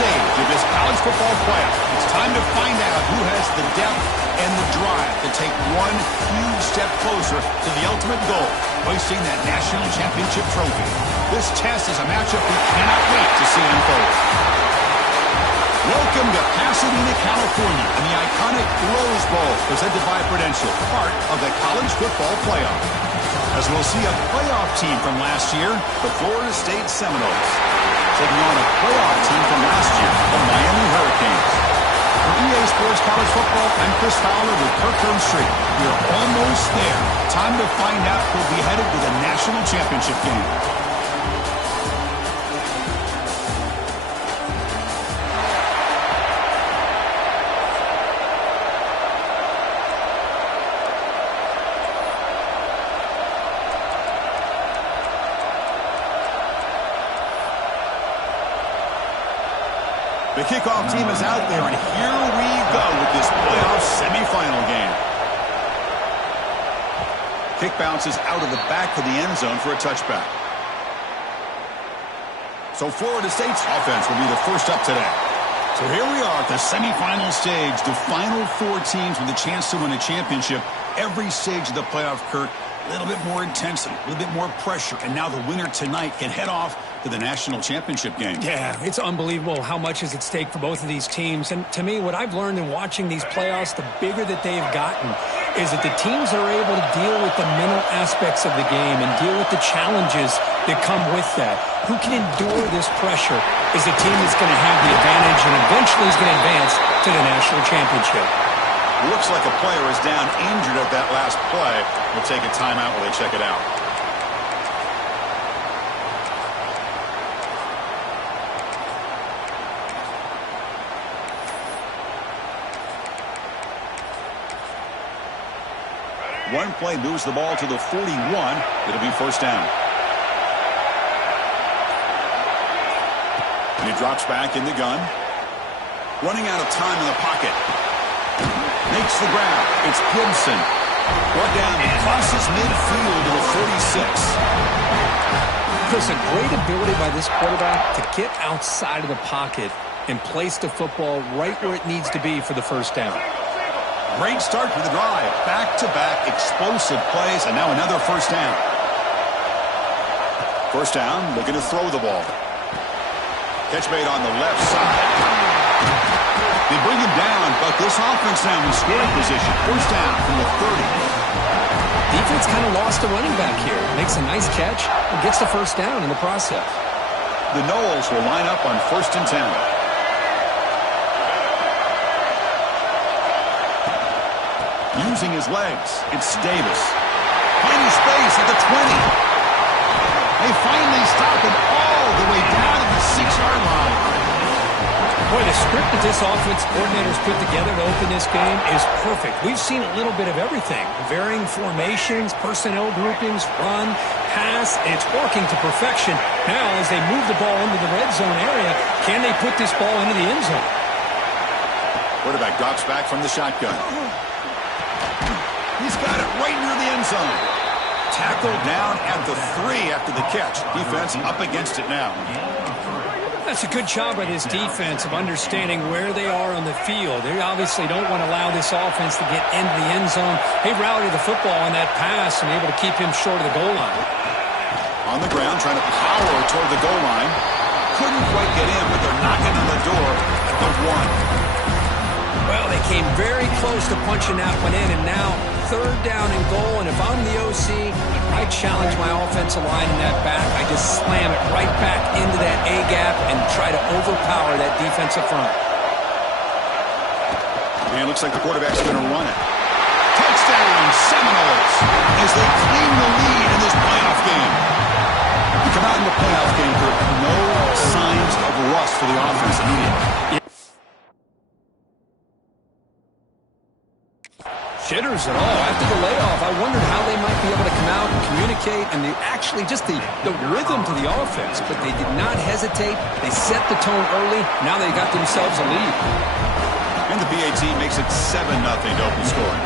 stage of this college football playoff. It's time to find out who has the depth and the drive to take one huge step closer to the ultimate goal, hoisting that national championship trophy. This test is a matchup we cannot wait to see unfold. Welcome to Pasadena, California, and the iconic Rose Bowl, presented by Prudential, part of the college football playoff. As we'll see a playoff team from last year, the Florida State Seminoles, taking on a playoff team from last year, the Miami Hurricanes. For EA Sports College Football, I'm Chris Fowler with Kirk Street. We're almost there. Time to find out who'll be headed to the national championship game. The kickoff team is out there, and here we go with this playoff semifinal game. Kick bounces out of the back of the end zone for a touchback. So Florida State's offense will be the first up today. So here we are at the semifinal stage, the final four teams with a chance to win a championship. Every stage of the playoff, Kirk, a little bit more intensity, a little bit more pressure, and now the winner tonight can head off to the national championship game. Yeah, it's unbelievable how much is at stake for both of these teams. And to me, what I've learned in watching these playoffs, the bigger that they've gotten, is that the teams that are able to deal with the mental aspects of the game and deal with the challenges that come with that, who can endure this pressure, is the team that's going to have the advantage and eventually is going to advance to the national championship. Looks like a player is down injured at that last play. We'll take a timeout while they check it out. One play moves the ball to the 41. It'll be first down. And he drops back in the gun. Running out of time in the pocket. Makes the grab. It's Gibson. Brought down crosses midfield to the 46. Chris, a great ability by this quarterback to get outside of the pocket and place the football right where it needs to be for the first down. Great start for the drive. Back-to-back explosive plays, and now another first down. First down, looking to throw the ball. Catch made on the left side. They bring him down, but this offense now in scoring position. First down from the 30. Defense kind of lost a running back here. Makes a nice catch and gets the first down in the process. The Noles will line up on 1st and 10. Using his legs, it's Davis. Finding space at the 20. They finally stop it all the way down to the 6-yard line. Boy, the script that this offense coordinator's put together to open this game is perfect. We've seen a little bit of everything. Varying formations, personnel groupings, run, pass. It's working to perfection. Now, as they move the ball into the red zone area, can they put this ball into the end zone? Quarterback drops back from the shotgun. He's got it right near the end zone. Tackled down at the 3 after the catch. Defense up against it now. That's a good job by this defense of understanding where they are on the field. They obviously don't want to allow this offense to get into the end zone. They routed the football on that pass and able to keep him short of the goal line. On the ground, trying to power toward the goal line. Couldn't quite get in, but they're knocking on the door at the 1. Well, they came very close to punching that one in, and now 3rd down and goal. And if I'm the OC, I challenge my offensive line in that back. I just slam it right back into that A-gap and try to overpower that defensive front. And it looks like the quarterback's going to run it. Touchdown, Seminoles, as they claim the lead in this playoff game. You come out in the playoff game for no signs of rust for the offense immediately. Jitters at all. After the layoff, I wondered how they might be able to come out and communicate and actually just the rhythm to the offense. But they did not hesitate. They set the tone early. Now they got themselves a lead. And the BA team makes it 7-0 to open scoring.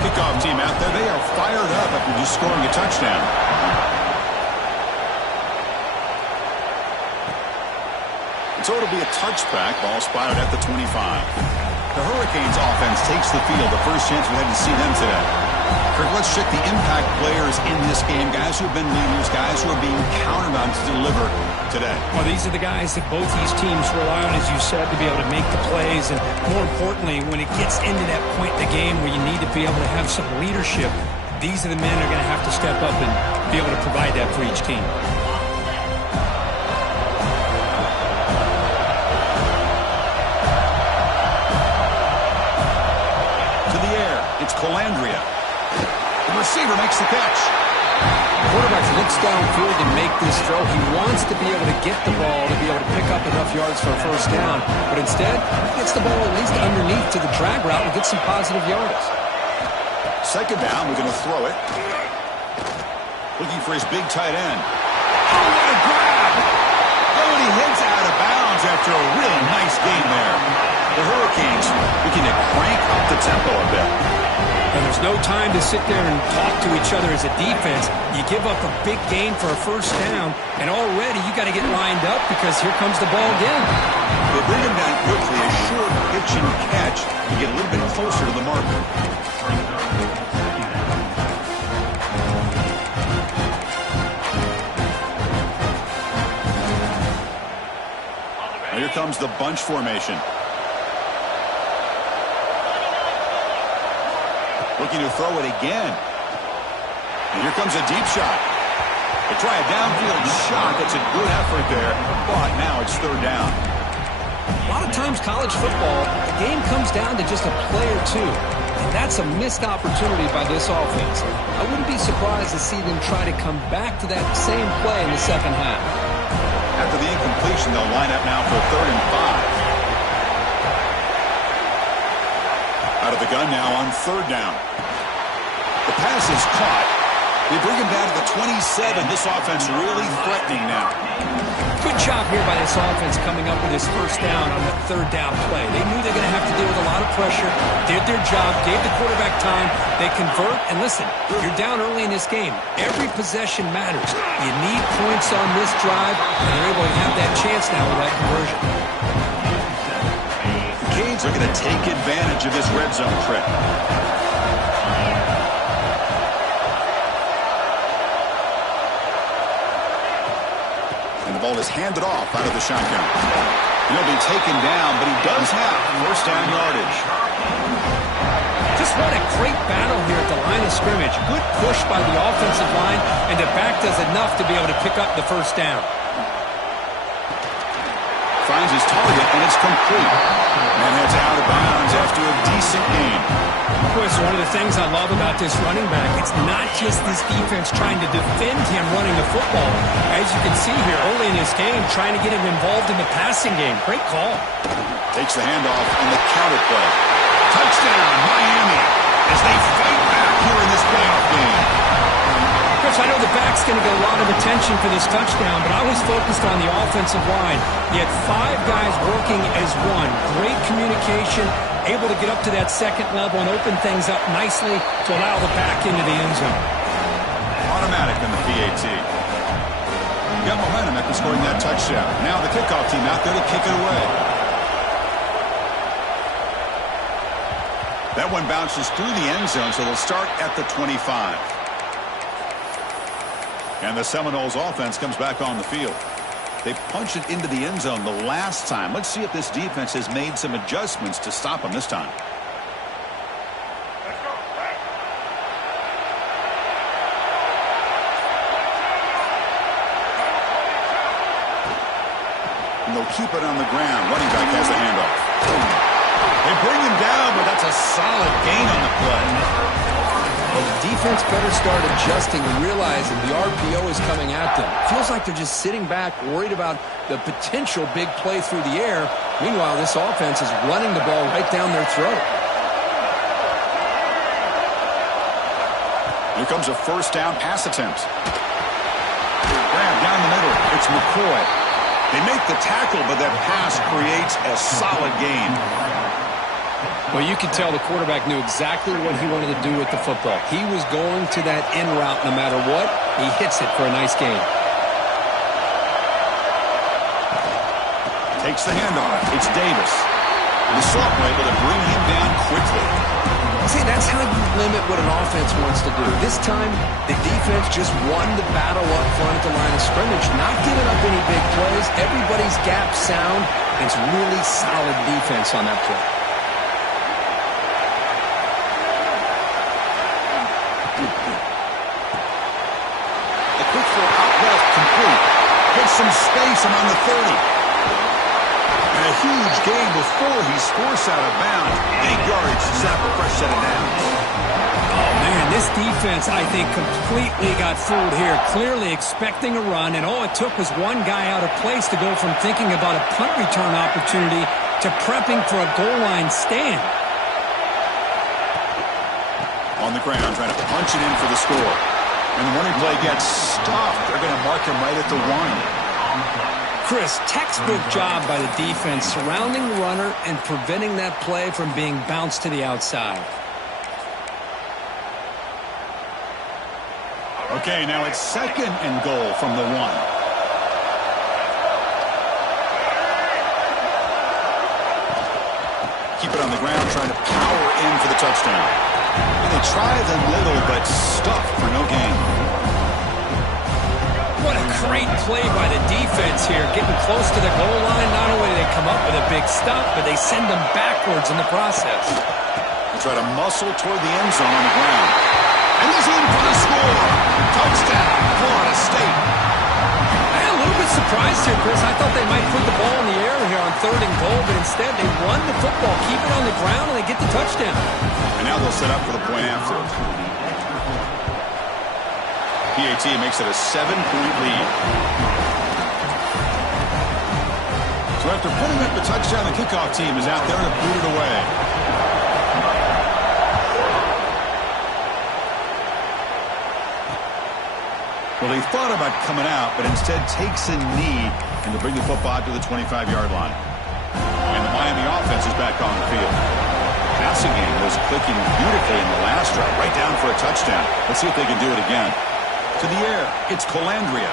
Kickoff team out there, they are fired up after just scoring a touchdown. So it'll be a touchback. Ball spotted at the 25. The Hurricanes offense takes the field. The first chance we had to see them today. Kirk, let's check the impact players in this game. Guys who have been leaders, guys who are being counted on to deliver today. Well, these are the guys that both these teams rely on, as you said, to be able to make the plays. And more importantly, when it gets into that point in the game where you need to be able to have some leadership, these are the men who are going to have to step up and be able to provide that for each team. It's Colandrea. The receiver makes the catch. The quarterback looks downfield to make this throw. He wants to be able to get the ball to be able to pick up enough yards for a first down. But instead, he gets the ball at least underneath to the drag route and gets some positive yards. Second down, we're going to throw it. Looking for his big tight end. Oh, what a grab! Oh, and he heads out of bounds after a really nice game there. The Hurricanes looking to crank up the tempo a bit. And there's no time to sit there and talk to each other as a defense. You give up a big gain for a first down, and already you got to get lined up because here comes the ball again. They bring him down quickly, a short pitch and catch to get a little bit closer to the marker. Now here comes the bunch formation. Looking to throw it again. And here comes a deep shot. They try a downfield shot. That's a good effort there. But now it's third down. A lot of times college football, the game comes down to just a play or two. And that's a missed opportunity by this offense. I wouldn't be surprised to see them try to come back to that same play in the second half. After the incompletion, they'll line up now for 3rd and 5. Out of the gun now on 3rd down. The pass is caught. They bring him down to the 27. This offense really threatening now. Good job here by this offense coming up with this first down on the 3rd down play. They knew they were going to have to deal with a lot of pressure, did their job, gave the quarterback time. They convert, and listen, you're down early in this game. Every possession matters. You need points on this drive, and they're able to have that chance now with that conversion. Canes are going to take advantage of this red zone trip. And the ball is handed off out of the shotgun. He'll be taken down, but he does have first down yardage. Just what a great battle here at the line of scrimmage. Good push by the offensive line, and the back does enough to be able to pick up the first down. Finds his target, and it's complete. And heads out of bounds after a decent game. Of course, one of the things I love about this running back, it's not just this defense trying to defend him running the football. As you can see here early in this game, trying to get him involved in the passing game. Great call. Takes the handoff and the counter play. Touchdown, Miami, as they fight back here in this playoff game. Chris, I know the back's going to get a lot of attention for this touchdown, but I was focused on the offensive line. You had 5 guys working as one. Great communication, able to get up to that second level and open things up nicely to allow the back into the end zone. Automatic in the PAT. Got momentum after scoring that touchdown. Now the kickoff team out there to kick it away. That one bounces through the end zone, so they'll start at the 25. And the Seminoles offense comes back on the field. They punched it into the end zone the last time. Let's see if this defense has made some adjustments to stop them this time. And they'll keep it on the ground. Running back has the handoff. They bring him down, but that's a solid gain on the play. Well, the defense better start adjusting and realizing the RPO is coming at them. Feels like they're just sitting back, worried about the potential big play through the air. Meanwhile, this offense is running the ball right down their throat. Here comes a first down pass attempt. Grab down the middle. It's McCoy. They make the tackle, but that pass creates a solid gain. Well, you could tell the quarterback knew exactly what he wanted to do with the football. He was going to that end route no matter what. He hits it for a nice gain. Takes the handoff. It's Davis. The sophomore able to bring him down quickly. See, that's how you limit what an offense wants to do. This time, the defense just won the battle up front at the line of scrimmage, not giving up any big plays. Everybody's gap sound. It's really solid defense on that play. The quick throw out left, complete. Gets some space around the 30. And a huge gain before he's forced out of bounds. Big yardage to set up a fresh set of downs. Oh, man, this defense, I think, completely got fooled here. Clearly expecting a run, and all it took was one guy out of place to go from thinking about a punt return opportunity to prepping for a goal line stand. On the ground, trying to punch it in for the score. And the running play gets stopped. They're going to mark him right at the 1. Chris, textbook job by the defense surrounding the runner and preventing that play from being bounced to the outside. Okay, now it's 2nd and goal from the 1. Keep it on the ground, trying to power in for the touchdown. And they try the middle, but stuffed for no gain. What a great play by the defense here. Getting close to the goal line, not only do they come up with a big stop, but they send them backwards in the process. They try to muscle toward the end zone on the ground. And he's in for the score. Touchdown, Florida State. I'm a little bit surprised here, Chris. I thought they might put the ball in the air here on 3rd and goal, but instead they run the football, keep it on the ground, and they get the touchdown. And now they'll set up for the point after. PAT makes it a 7-point lead. So after putting up the touchdown, the kickoff team is out there to boot it away. Well, he thought about coming out, but instead takes a knee and to bring the football out to the 25-yard line. And the Miami offense is back on the field. Passing game was clicking beautifully in the last drive, right down for a touchdown. Let's see if they can do it again. To the air, it's Colandrea.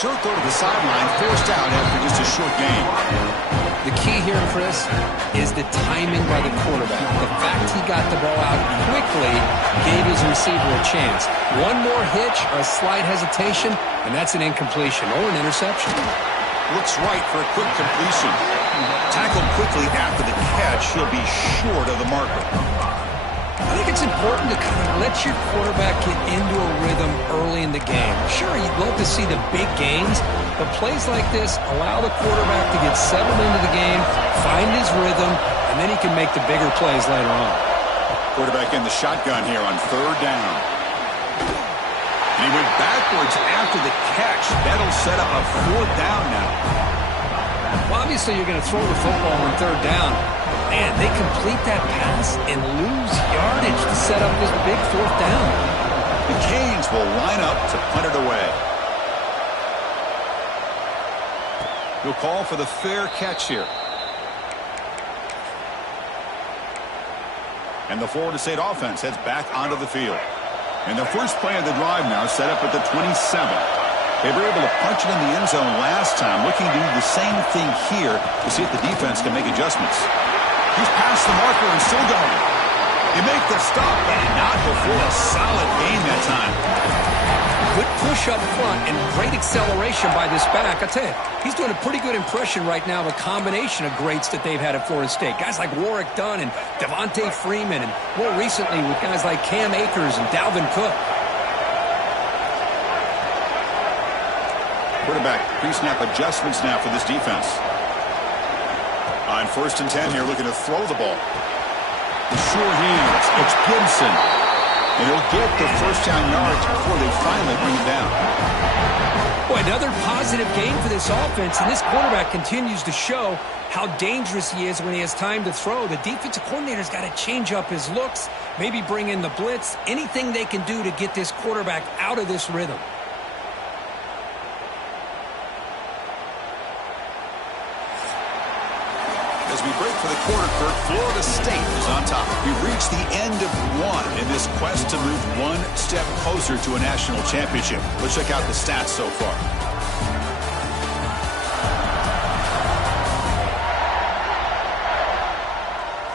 Short throw to the sideline, forced out after just a short gain. The key here, Chris, is the timing by the quarterback. The fact he got the ball out quickly gave his receiver a chance. One more hitch or a slight hesitation, and that's an incompletion or an interception. Looks right for a quick completion. Tackled quickly after the catch, he'll be short of the marker. I think it's important to kind of let your quarterback get into a rhythm early in the game. Sure, you'd love to see the big gains, but plays like this allow the quarterback to get settled into the game, find his rhythm, and then he can make the bigger plays later on. Quarterback in the shotgun here on 3rd down. And he went backwards after the catch. That'll set up a 4th down now. Well, obviously, you're going to throw the football on 3rd down. Man, they complete that pass and lose yardage to set up this big 4th down. The Canes will line up to punt it away. He'll call for the fair catch here. And the Florida State offense heads back onto the field. And the first play of the drive now set up at the 27. They were able to punch it in the end zone last time, looking to do the same thing here to see if the defense can make adjustments. He's past the marker and still going. They make the stop, but not before a solid gain that time. Good push up front and great acceleration by this back. I tell you, he's doing a pretty good impression right now of a combination of greats that they've had at Florida State. Guys like Warwick Dunn and Devontae Freeman, and more recently with guys like Cam Akers and Dalvin Cook. Quarterback pre-snap adjustments now for this defense. On 1st and 10 here, looking to throw the ball. The sure hands. It's Gibson. And he'll get the first down yards before they finally bring him down. Boy, another positive game for this offense, and this quarterback continues to show how dangerous he is when he has time to throw. The defensive coordinator's got to change up his looks, maybe bring in the blitz, anything they can do to get this quarterback out of this rhythm. As we break for the quarter, Kurt, Florida State is on top. We've reached the end of one in this quest to move one step closer to a national championship. Let's check out the stats so far.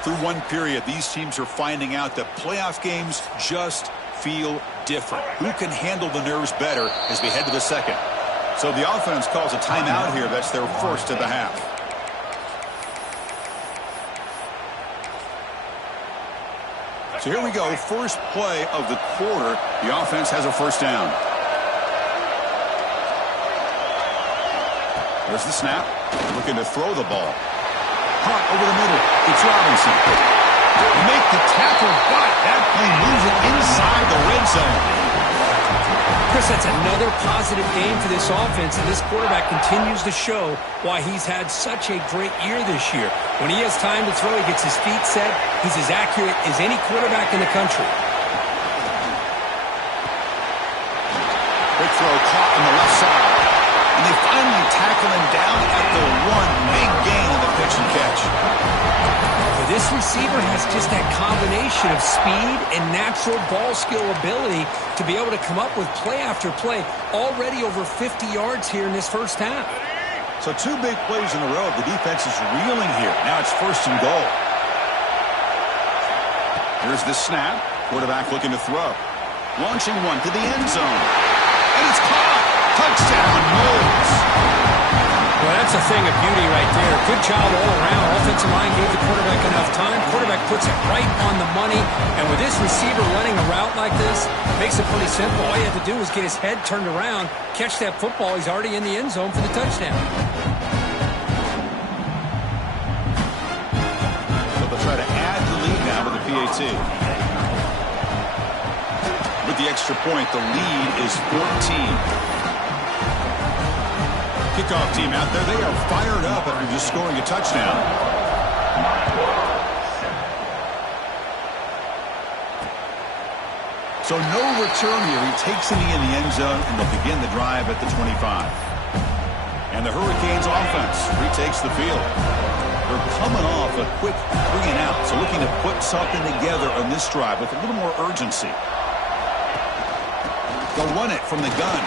Through one period, these teams are finding out that playoff games just feel different. Who can handle the nerves better as we head to the second? So the offense calls a timeout here. That's their first of the half. So here we go. First play of the quarter. The offense has a first down. There's the snap. Looking to throw the ball. Caught over the middle. It's Robinson. Make the tackle, but that play moves it inside the red zone. Chris, that's another positive game for this offense, and this quarterback continues to show why he's had such a great year this year. When he has time to throw, he gets his feet set. He's as accurate as any quarterback in the country. Quick throw caught on the left side. And they finally tackle him down at the one. Big gain on the pitch and catch. This receiver has just that combination of speed and natural ball skill ability to be able to come up with play after play. Already over 50 yards here in this first half. So two big plays in a row. The defense is reeling here. Now it's first and goal. Here's the snap. Quarterback looking to throw. Launching one to the end zone. And it's caught. Touchdown, Knowles. Well, that's a thing of beauty right there. Good job all around. Offensive line gave the quarterback enough time. Quarterback puts it right on the money. And with this receiver running a route like this, makes it pretty simple. All you have to do is get his head turned around, catch that football. He's already in the end zone for the touchdown. So they'll try to add the lead now with the PAT. With the extra point, the lead is 14. Kickoff team out there. They are fired up after just scoring a touchdown. So no return here. He takes it in the end zone, and they'll begin the drive at the 25. And the Hurricanes offense retakes the field. They're coming off a quick 3 and out, so looking to put something together on this drive with a little more urgency. They'll run it from the gun.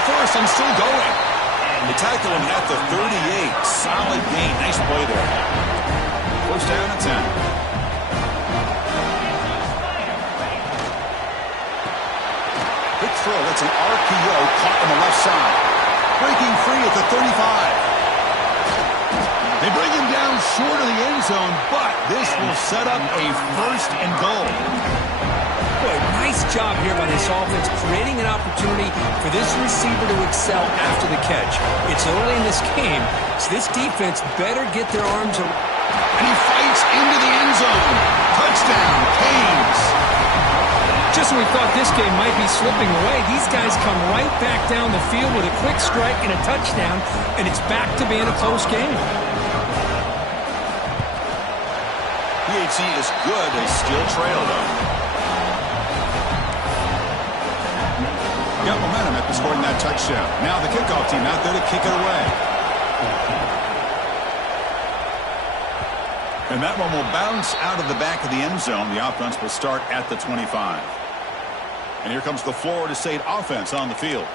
First and still going. They tackle him at the 38. Solid gain. Nice play there. First down and 10. Quick throw. That's an RPO caught on the left side. Breaking free at the 35. They bring him down short of the end zone, but this will set up a first and goal. Boy, nice job here by this offense, creating an opportunity for this receiver to excel after the catch. It's early in this game, so this defense better get their arms around. And he fights into the end zone. Touchdown, Canes. Just when we thought this game might be slipping away, these guys come right back down the field with a quick strike and a touchdown, and it's back to being a close game. PAT is good. They still trail, though. Got momentum after scoring that touchdown. Now the kickoff team out there to kick it away. And that one will bounce out of the back of the end zone. The offense will start at the 25. And here comes the Florida State offense on the field.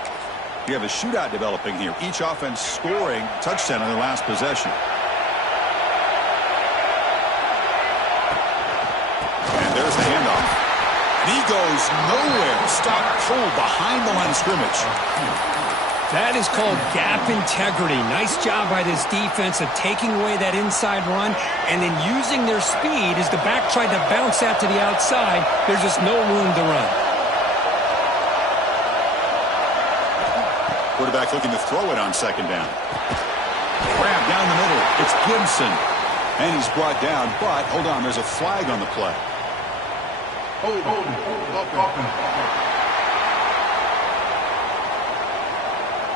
You have a shootout developing here. Each offense scoring a touchdown on their last possession. And there's the handoff. He goes nowhere. Stop pull behind the line of scrimmage. That is called gap integrity. Nice job by this defense of taking away that inside run and then using their speed as the back tried to bounce that to the outside. There's just no room to run. Quarterback looking to throw it on second down. Grab down the middle. It's Gibson. And he's brought down, but hold on, there's a flag on the play.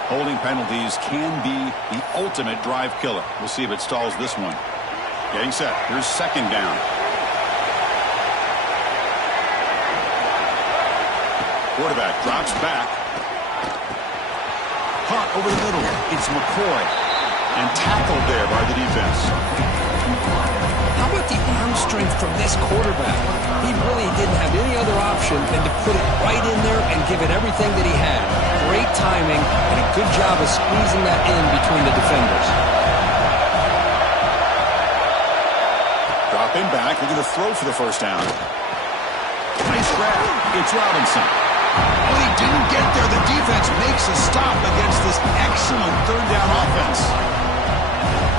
Holding penalties can be the ultimate drive killer. We'll see if it stalls this one. Getting set. Here's second down. Quarterback drops back. Caught over the middle. It's McCoy. And tackled there by the defense. How about the arm strength from this quarterback? He really didn't have any other option than to put it right in there and give it everything that he had. Great timing and a good job of squeezing that in between the defenders. Spin back. They're going to throw for the first down. Nice grab. It's Robinson. When he didn't get there, the defense makes a stop against this excellent third down offense.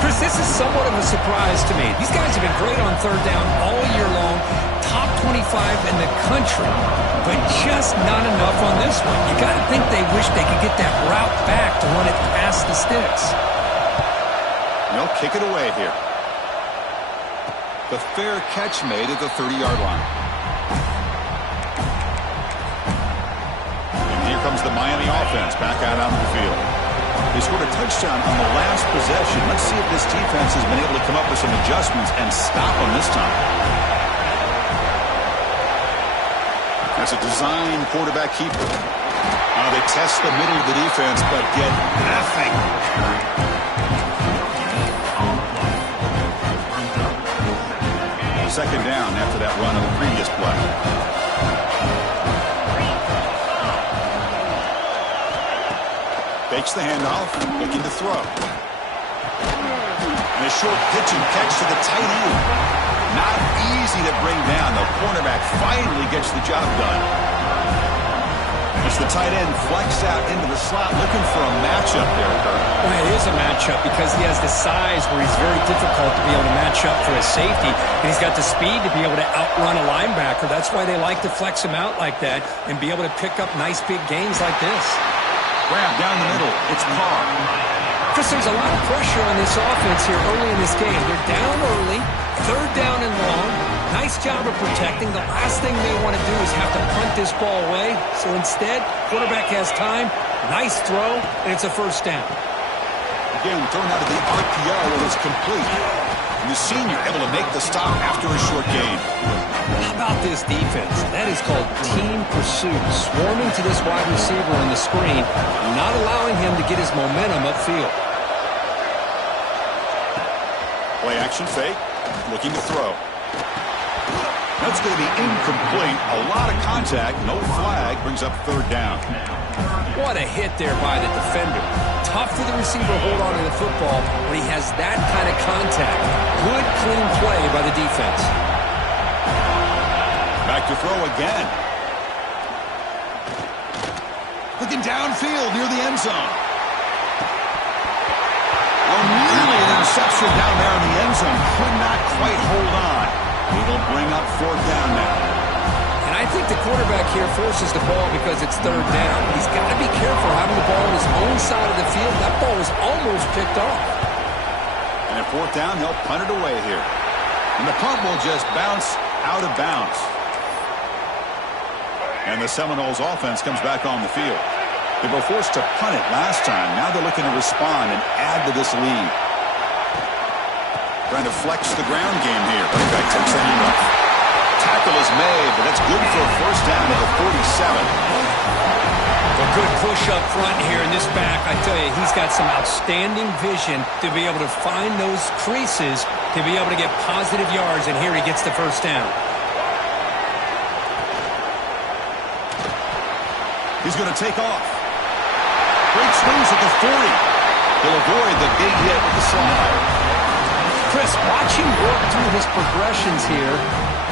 Chris, this is somewhat of a surprise to me. These guys have been great on third down all year long. Top 25 in the country, but just not enough on this one. You got to think they wish they could get that route back to run it past the sticks. They'll kick it away here. The fair catch made at the 30-yard line. And here comes the Miami offense back out onto the field. They scored a touchdown on the last possession. Let's see if this defense has been able to come up with some adjustments and stop them this time. That's a design quarterback keeper. They test the middle of the defense, but get nothing. Second down after that run on the previous play. Fakes the handoff, looking to throw. And a short pitch and catch to the tight end. Not easy to bring down. The cornerback finally gets the job done. As the tight end flexed out into the slot, looking for a matchup there, Kirk. Well, it is a matchup because he has the size where he's very difficult to be able to match up for his safety, and he's got the speed to be able to outrun a linebacker. That's why they like to flex him out like that and be able to pick up nice big gains like this. Grab down the middle. It's Carr. Chris, there's a lot of pressure on this offense here early in this game. They're down early, third down and long. Nice job of protecting. The last thing they want to do is have to punt this ball away. So instead, quarterback has time. Nice throw, and it's a first down. Again, thrown out of the RPO, and it's complete. And the senior able to make the stop after a short gain. How about this defense? That is called team pursuit. Swarming to this wide receiver on the screen, not allowing him to get his momentum upfield. Play action fake, looking to throw. That's going to be incomplete. A lot of contact, no flag, brings up third down. What a hit there by the defender. Tough for the receiver to hold on to the football when he has that kind of contact. Good, clean play by the defense. Back to throw again. Looking downfield near the end zone. Well, nearly an interception down there in the end zone. Could not quite hold on. It'll bring up fourth down now. And I think the quarterback here forces the ball because it's third down. He's got to be careful having the ball on his own side of the field. That ball was almost picked off. And at fourth down, they'll punt it away here. And the punt will just bounce out of bounds. And the Seminoles offense comes back on the field. They were forced to punt it last time. Now they're looking to respond and add to this lead. Trying to flex the ground game here. Running back takes that enough. Tackle is made, but that's good for a first down at the 47. A good push up front here in this back. I tell you, he's got some outstanding vision to be able to find those creases to be able to get positive yards, and here he gets the first down. He's going to take off. Great swings at the 40. He'll avoid the big hit with the slide. Chris, watch him work through his progressions here.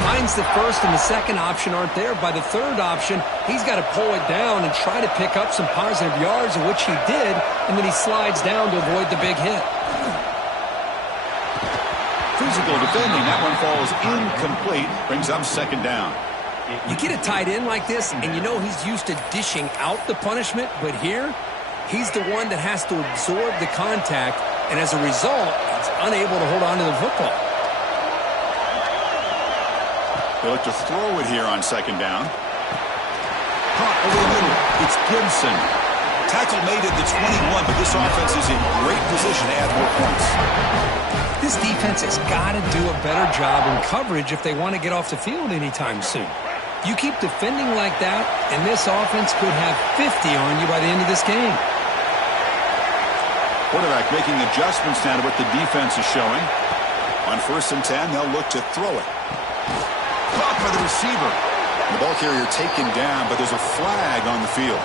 Finds the first and the second option aren't there. By the third option, he's got to pull it down and try to pick up some positive yards, of which he did, and then he slides down to avoid the big hit. Physical defending. That one falls incomplete. Brings up second down. You get a tight end like this, and you know he's used to dishing out the punishment, but here, he's the one that has to absorb the contact, and as a result, he's unable to hold on to the football. They look to throw it here on second down. Caught over the middle. It's Gibson. Tackle made at the 21, but this offense is in great position to add more points. This defense has got to do a better job in coverage if they want to get off the field anytime soon. You keep defending like that, and this offense could have 50 on you by the end of this game. Quarterback making adjustments now to what the defense is showing. On 1st and 10, they'll look to throw it. Caught by the receiver. The ball carrier taken down, but there's a flag on the field.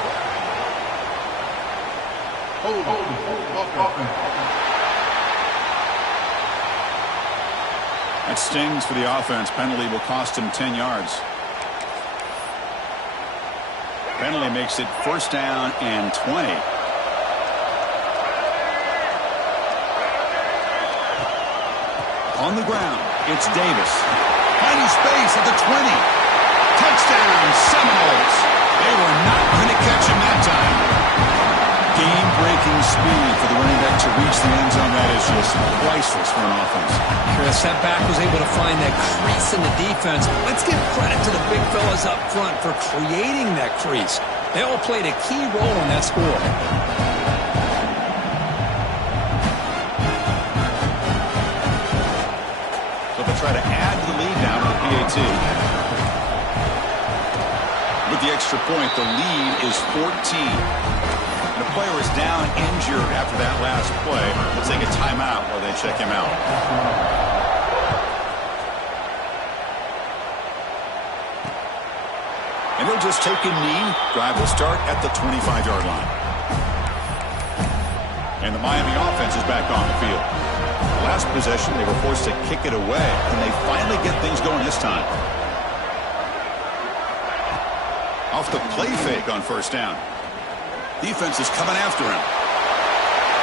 That stings for the offense. Penalty will cost him 10 yards. Penalty makes it 1st down and 20. On the ground, it's Davis. Finding space at the 20. Touchdown, Seminoles. They were not going to catch him that time. Game-breaking speed for the running back to reach the end zone. That is just priceless for an offense. Chris, that back was able to find that crease in the defense. Let's give credit to the big fellas up front for creating that crease. They all played a key role in that score. So they'll try to add to the lead now to the PAT. With the extra point, the lead is 14. The player is down injured after that last play. Let's take a timeout while they check him out. And they'll just take a knee. Drive will start at the 25-yard line. And the Miami offense is back on the field. Last possession, they were forced to kick it away, and they finally get things going this time. Off the play fake on 1st down. Defense is coming after him.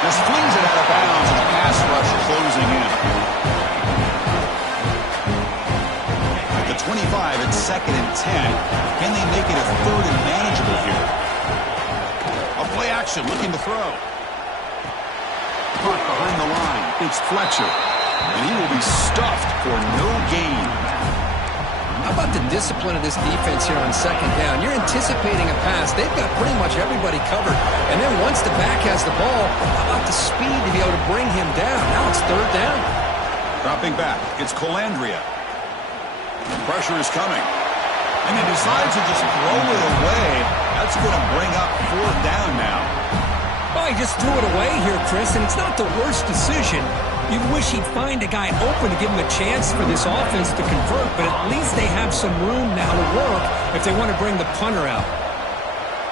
Just flings it out of bounds, and the pass rush closing in. At the 25, it's 2nd and 10. Can they make it a 3rd and manageable here? A play action, looking to throw. Caught behind the line. It's Fletcher. And he will be stuffed for no gain. How about the discipline of this defense here on 2nd down? You're anticipating a pass. They've got pretty much everybody covered. And then once the back has the ball, how about the speed to be able to bring him down? Now it's 3rd down. Dropping back, it's Colandrea. Pressure is coming. And he decides to just throw it away. That's going to bring up 4th down now. Well, he just threw it away here, Chris, and it's not the worst decision. You wish he'd find a guy open to give him a chance for this offense to convert, but at least they have some room now to work if they want to bring the punter out.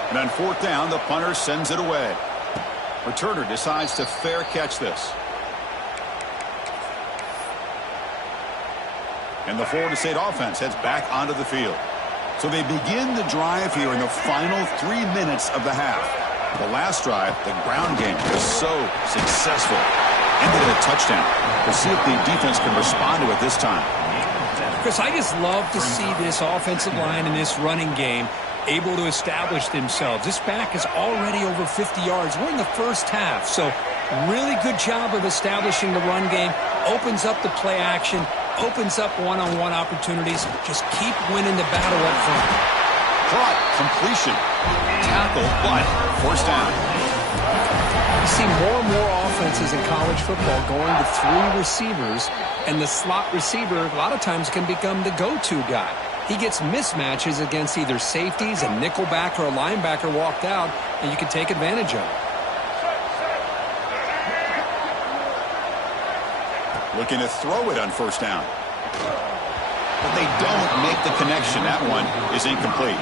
And on 4th down, the punter sends it away. Returner decides to fair catch this. And the Florida State offense heads back onto the field. So they begin the drive here in the final 3 minutes of the half. The last drive, the ground game, was so successful. Ended in a touchdown. We'll see if the defense can respond to it this time. Chris, I just love to see this offensive line and this running game able to establish themselves. This back is already over 50 yards. We're in the 1st half, so really good job of establishing the run game. Opens up the play action, opens up one-on-one opportunities. Just keep winning the battle up front. Caught, completion, tackle, but 1st down. You see more and more offenses in college football going to 3 receivers, and the slot receiver a lot of times can become the go-to guy. He gets mismatches against either safeties, a nickelback, or a linebacker walked out, and you can take advantage of it. Looking to throw it on 1st down. But they don't make the connection. That one is incomplete.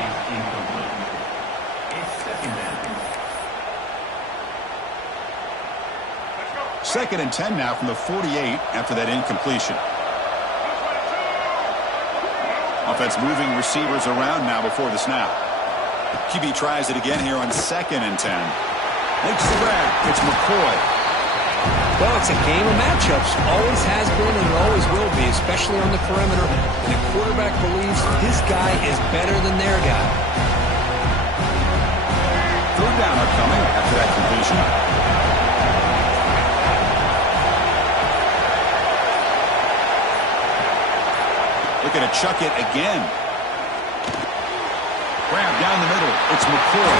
2nd and 10 now from the 48 after that incompletion. Offense moving receivers around now before the snap. QB tries it again here on 2nd and 10. Makes the grab. It's McCoy. Well, it's a game of matchups. Always has been and it always will be, especially on the perimeter. And the quarterback believes his guy is better than their guy. 3rd down upcoming after that completion. Looking to chuck it again. Grab down the middle. It's McCoy.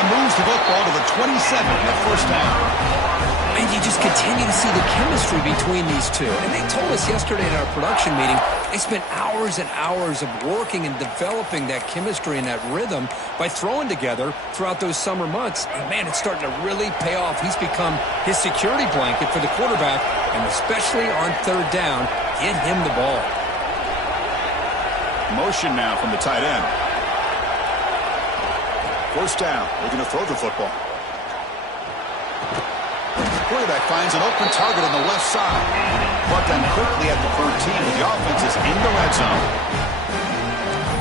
And moves the football to the 27 at 1st down. And you just continue to see the chemistry between these two. And they told us yesterday in our production meeting, they spent hours and hours of working and developing that chemistry and that rhythm by throwing together throughout those summer months. And, man, it's starting to really pay off. He's become his security blanket for the quarterback, and especially on 3rd down, get him the ball. Motion now from the tight end. 1st down, looking to throw the football. Quarterback finds an open target on the left side. Brought down quickly at the 13, but the offense is in the red zone.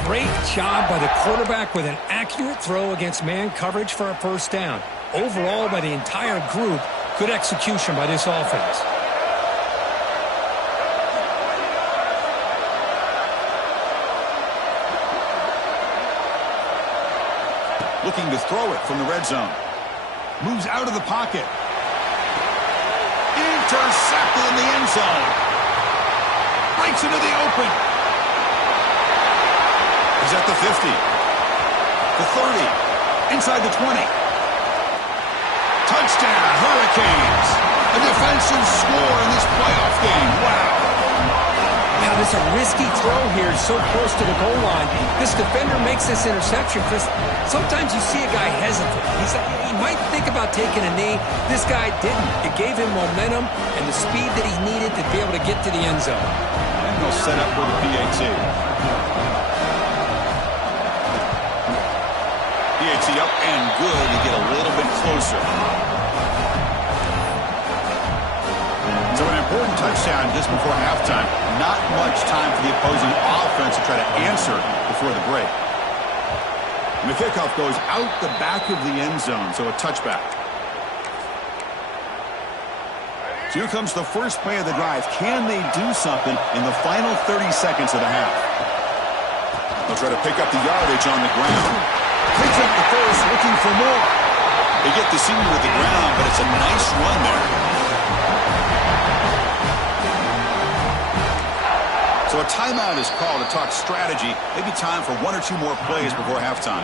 Great job by the quarterback with an accurate throw against man coverage for a first down. Overall, by the entire group, good execution by this offense. Looking to throw it from the red zone. Moves out of the pocket. Intercepted in the end zone. Breaks into the open. He's at the 50. The 30. Inside the 20. Touchdown, Hurricanes. A defensive score in this playoff game. Wow. Now, this is a risky throw here, so close to the goal line. This defender makes this interception, Chris. Sometimes you see a guy hesitate. He might think about taking a knee. This guy didn't. It gave him momentum and the speed that he needed to be able to get to the end zone. And he'll set up for the PAT. PAT up and good to get a little bit closer. So an important touchdown just before halftime. Not much time for the opposing offense to try to answer before the break. And the kickoff goes out the back of the end zone, so a touchback. So here comes the first play of the drive. Can they do something in the final 30 seconds of the half? They'll try to pick up the yardage on the ground. Picks up the first, looking for more. They get the senior to the ground, but it's a nice run there. So a timeout is called to talk strategy. Maybe time for one or two more plays before halftime.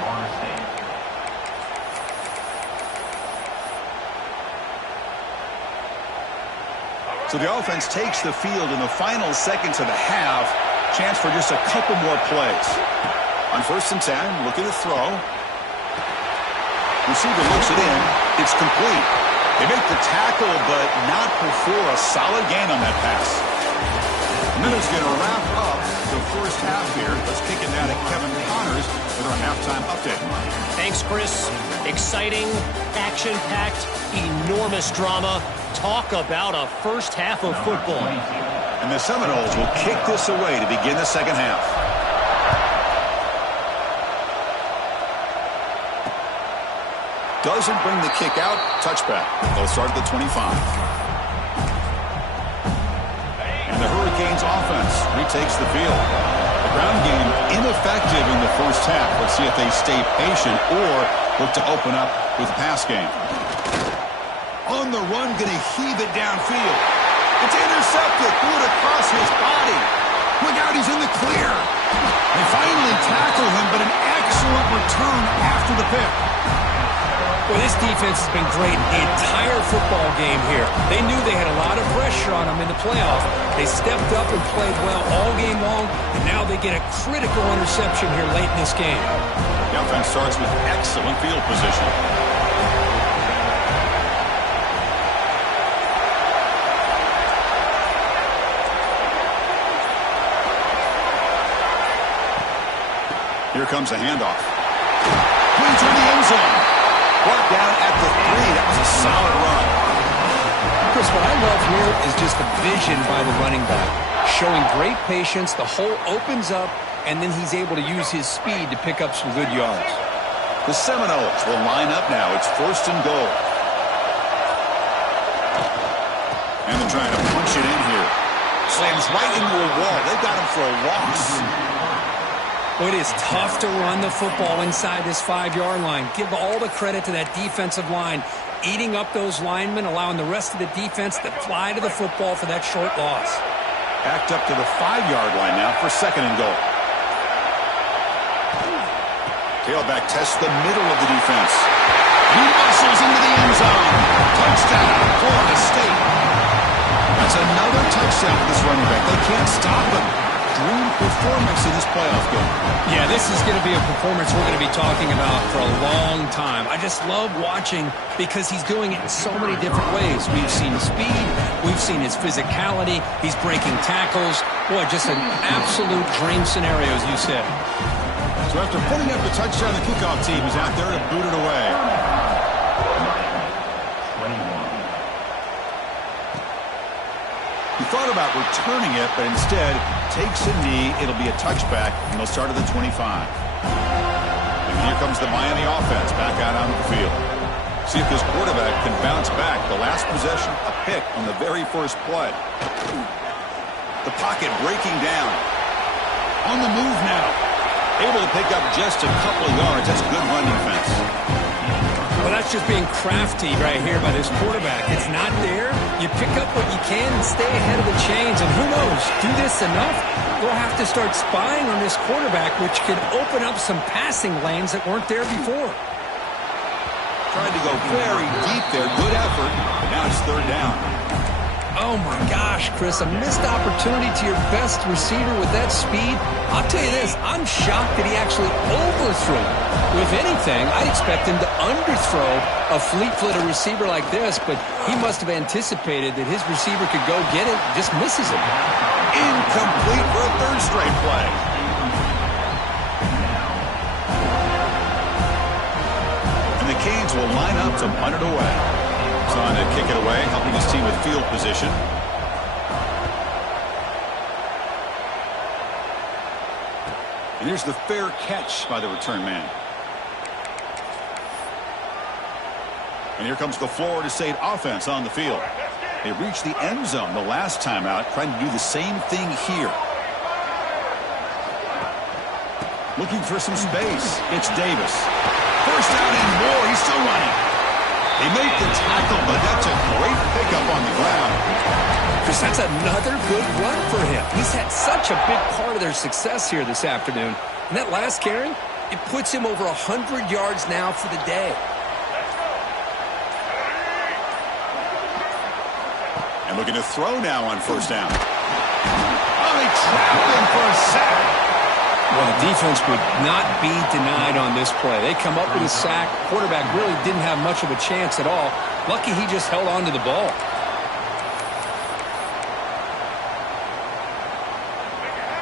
So the offense takes the field in the final seconds of the half. Chance for just a couple more plays. On 1st and 10, looking to throw. Receiver looks it in. It's complete. They make the tackle, but not before a solid gain on that pass. And then it's going to wrap up the first half here. Let's kick it now to Kevin Connors with our halftime update. Thanks, Chris. Exciting, action-packed, enormous drama. Talk about a first half of football. And the Seminoles will kick this away to begin the second half. Doesn't bring the kick out. Touchback. They'll start at the 25. The Hurricanes offense retakes the field. The ground game ineffective in the first half. Let's see if they stay patient or look to open up with a pass game. On the run, going to heave it downfield. It's intercepted. Threw it across his body. Look out, he's in the clear. They finally tackle him, but an excellent return after the pick. Well, this defense has been great the entire football game here. They knew they had a lot of pressure on them in the playoff. They stepped up and played well all game long, and now they get a critical interception here late in this game. The offense starts with excellent field position. Here comes a handoff. Points in the end zone. Brought down at the 3. That was a solid run. Chris, what I love here is just the vision by the running back. Showing great patience, the hole opens up, and then he's able to use his speed to pick up some good yards. The Seminoles will line up now. It's 1st and goal. And they're trying to punch it in here. Slams right into a wall. They've got him for a loss. It is tough to run the football inside this 5-yard line. Give all the credit to that defensive line, eating up those linemen, allowing the rest of the defense to fly to the football for that short loss. Backed up to the 5-yard line now for 2nd and goal. Tailback tests the middle of the defense. He muscles into the end zone. Touchdown, Florida State. That's another touchdown for this running back. They can't stop him. Dream performance in this playoff game. Yeah, this is going to be a performance we're going to be talking about for a long time. I just love watching because he's doing it in so many different ways. We've seen his speed. We've seen his physicality. He's breaking tackles. Boy, just an absolute dream scenario, as you said. So after putting up the touchdown, the kickoff team is out there to boot it away. He thought about returning it, but instead takes a knee. It'll be a touchback, and they'll start at the 25. And here comes the Miami offense back out onto the field. See if this quarterback can bounce back. The last possession, a pick on the very first play. The pocket breaking down. On the move now. Able to pick up just a couple of yards. That's good run defense. Well, that's just being crafty right here by this quarterback. It's not there. You pick up what you can and stay ahead of the chains. And who knows, do this enough, we'll have to start spying on this quarterback, which could open up some passing lanes that weren't there before. Tried to go very deep there. Good effort. But now it's third down. Oh, my gosh, Chris, a missed opportunity to your best receiver with that speed. I'll tell you this, I'm shocked that he actually overthrew. If anything, I'd expect him to underthrow a fleet-footed receiver like this, but he must have anticipated that his receiver could go get it, just misses it. Incomplete for a third straight play. And the Canes will line up to punt it away. On to kick it away, helping his team with field position. And here's the fair catch by the return man. And here comes the Florida State offense on the field. They reached the end zone the last time out, trying to do the same thing here. Looking for some space. It's Davis. First down and more. He's still running. They make the tackle, but that's a great pickup on the ground. Chris, that's another good run for him. He's had such a big part of their success here this afternoon. And that last carry, it puts him over 100 yards now for the day. And looking to throw now on first down. Oh, they trapped him for a sack. Well, the defense would not be denied on this play. They come up with a sack. Quarterback really didn't have much of a chance at all. Lucky he just held on to the ball.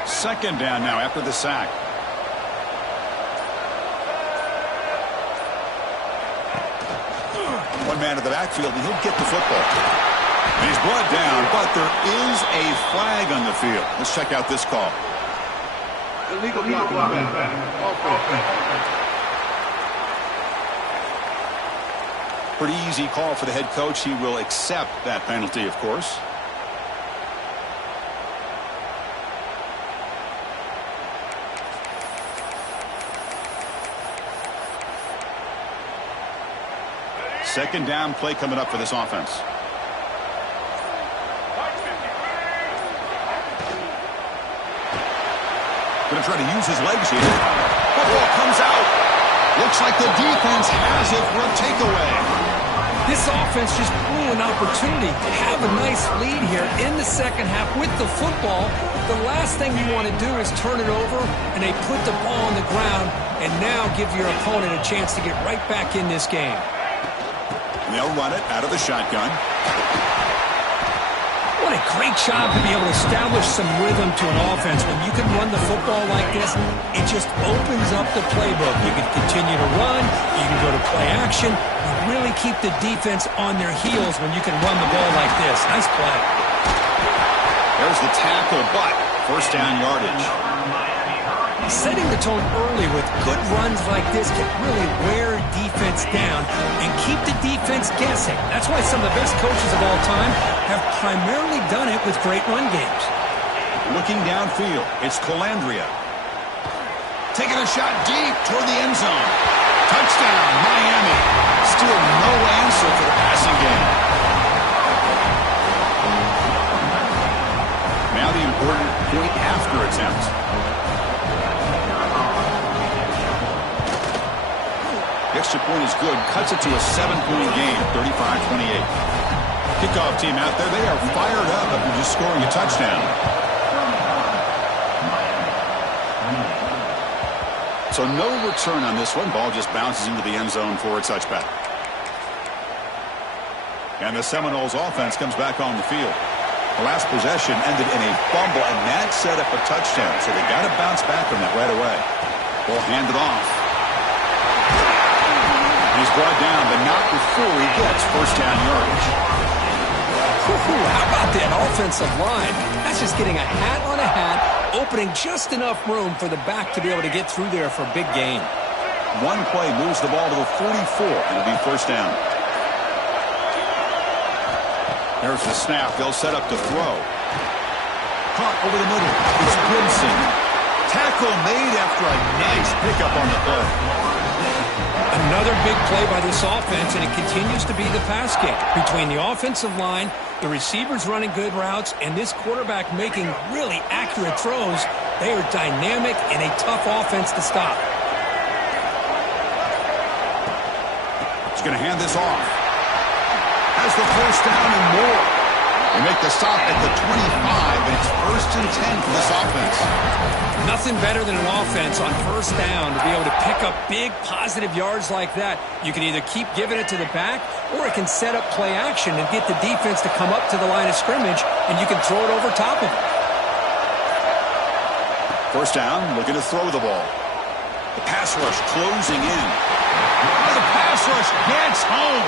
Second down now after the sack. One man to the backfield, and he'll get the football. And he's brought down, but there is a flag on the field. Let's check out this call. Illegal blocking. Pretty easy call for the head coach. He will accept that penalty, of course. Second down play coming up for this offense. Going to try to use his legs here. Football comes out. Looks like the defense has it for a takeaway. This offense just blew an opportunity to have a nice lead here in the second half with the football. The last thing you want to do is turn it over, and they put the ball on the ground and now give your opponent a chance to get right back in this game. And they'll run it out of the shotgun. What a great job to be able to establish some rhythm to an offense. When you can run the football like this, it just opens up the playbook. You can continue to run. You can go to play action. You really keep the defense on their heels when you can run the ball like this. Nice play. There's the tackle, but first down yardage. Setting the tone early with good runs like this can really wear defense down and keep the defense guessing. That's why some of the best coaches of all time have primarily done it with great run games. Looking downfield, it's Calandria. Taking a shot deep toward the end zone. Touchdown, Miami. Still no answer for the passing game. Now the important point after attempt. The extra point is good. Cuts it to a 7-point game, 35-28. Kickoff team out there. They are fired up after just scoring a touchdown. So no return on this one. Ball just bounces into the end zone for a touchback. And the Seminoles offense comes back on the field. The last possession ended in a fumble, and that set up a touchdown. So they got to bounce back from that right away. Ball handed off. He's brought down, but not before he gets first down yardage. How about that offensive line? That's just getting a hat on a hat, opening just enough room for the back to be able to get through there for a big gain. One play moves the ball to the 44. It'll be first down. There's the snap. They'll set up to throw. Caught over the middle. It's Gibson. Tackle made after a nice pickup on the play. Another big play by this offense, and it continues to be the pass game. Between the offensive line, the receivers running good routes, and this quarterback making really accurate throws, they are dynamic and a tough offense to stop. He's going to hand this off. Has the first down and more. They make the stop at the 25, and it's 1st and 10 for this offense. Nothing better than an offense on first down to be able to pick up big positive yards like that. You can either keep giving it to the back, or it can set up play action and get the defense to come up to the line of scrimmage, and you can throw it over top of it. First down, looking to throw the ball. The pass rush closing in. Oh, the pass rush gets home.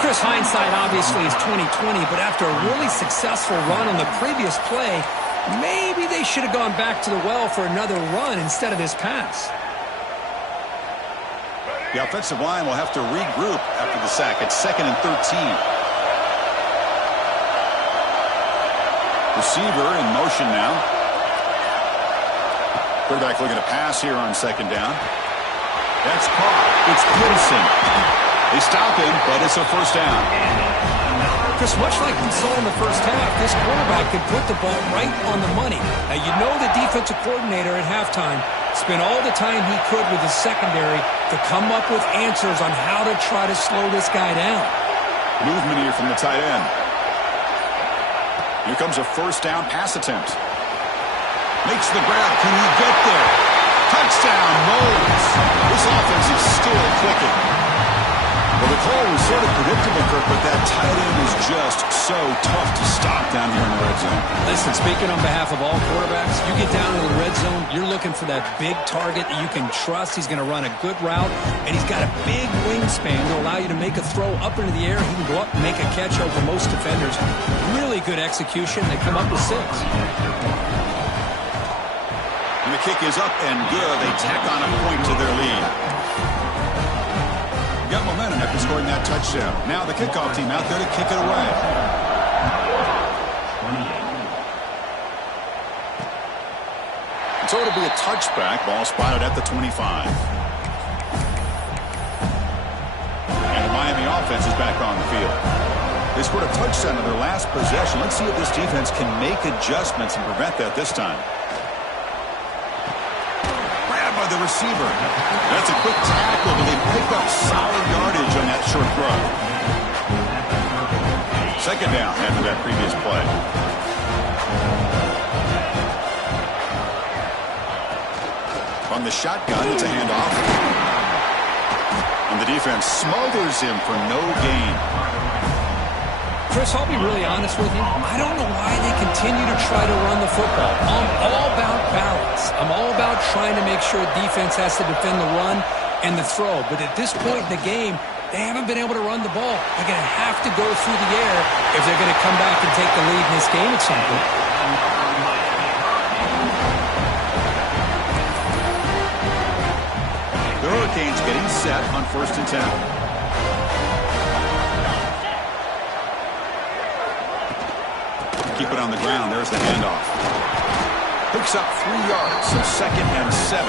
Chris, hindsight obviously is 20/20, but after a really successful run on the previous play, maybe they should have gone back to the well for another run instead of this pass. The offensive line will have to regroup after the sack. It's 2nd and 13. Receiver in motion now. Quarterback looking to pass here on 2nd down. That's caught. It's Gibson. They stop him, but it's a first down. Chris, much like we saw in the first half, this quarterback can put the ball right on the money. Now, you know the defensive coordinator at halftime spent all the time he could with his secondary to come up with answers on how to try to slow this guy down. Movement here from the tight end. Here comes a first down pass attempt. Makes the grab. Can he get there? Touchdown, Knowles. This offense is still clicking. Well, the call was sort of predictable, Kirk, but that tight end is just so tough to stop down here in the red zone. Listen, speaking on behalf of all quarterbacks, you get down into the red zone, you're looking for that big target that you can trust. He's going to run a good route, and he's got a big wingspan to allow you to make a throw up into the air. He can go up and make a catch over most defenders. Really good execution. They come up with 6. And the kick is up and good. They tack on a point to their lead. Got momentum after scoring that touchdown. Now the kickoff team out there to kick it away. So it'll be a touchback. Ball spotted at the 25. And the Miami offense is back on the field. They scored a touchdown in their last possession. Let's see if this defense can make adjustments and prevent that this time. By the receiver. That's a quick tackle, but they pick up solid yardage on that short throw. 2nd down after that previous play. On the shotgun, it's a handoff. And the defense smothers him for no gain. Chris, I'll be really honest with you. I don't know why they continue to try to run the football. I'm all about balance. I'm all about trying to make sure defense has to defend the run and the throw. But at this point in the game, they haven't been able to run the ball. They're going to have to go through the air if they're going to come back and take the lead in this game at some point. The Hurricanes getting set on 1st and 10. Keep it on the ground. There's the handoff. Picks up 3 yards, so 2nd and 7.